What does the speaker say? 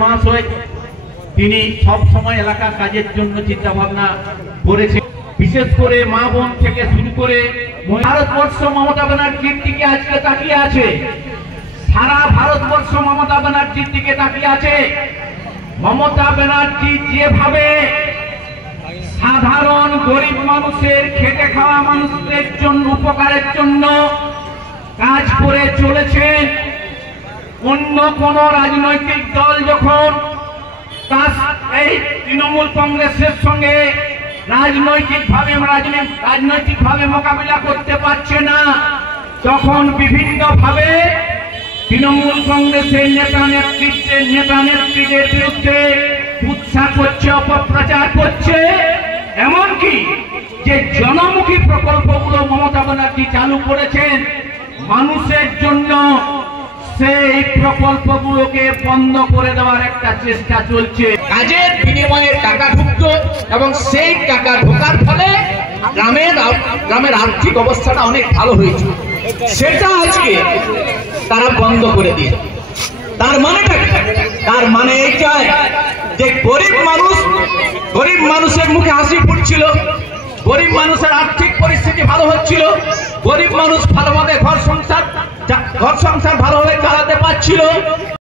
মহাশয় তিনি সব সময় এলাকার কাজের জন্য চিন্তা ভাবনা করেছেন, বিশেষ করে মা বোন থেকে শুরু করে ভারতবর্ষ মমতা ব্যানার্জির দিকে আজকে তাকিয়ে আছে। সারা ভারতবর্ষ মমতা ব্যানার্জির দিকে তাকিয়ে আছে। মমতা ব্যানার্জি যেভাবে সাধারণ গরিব মানুষের, খেটে খাওয়া মানুষদের জন্য উপকারের জন্য কাজ করে চলেছেন, অন্য কোন রাজনৈতিক দল যখন এই তৃণমূল কংগ্রেসের সঙ্গে রাজনৈতিকভাবে মোকাবিলা করতে পারছে না, তখন বিভিন্ন ভাবে তৃণমূল কংগ্রেসের নেতা নেত্রীদের বিরুদ্ধে উৎসাহ করছে, অপপ্রচার করছে। এমনকি যে জনমুখী প্রকল্পগুলো মমতা ব্যানার্জি চালু করেছেন মানুষের জন্য, সেই প্রকল্পগুলোকে বন্ধ করে দেওয়ার একটা চেষ্টা চলছে। কাজের বিনিময়ে টাকা ঢুকতো এবং সেই টাকা ঢোকার ফলে গ্রামের আর্থিক অবস্থাটা অনেক ভালো হয়েছে, সেটা আজকে তারা বন্ধ করে দিয়ে। তার মানে এইটাই যে গরিব মানুষের মুখে হাসি ফুটছিল, গরিব মানুষের আর্থিক পরিস্থিতি ভালো হচ্ছিল, গরিব মানুষ ভালোভাবে ঘর সংসার ভালোভাবে চালাতে পারছিল।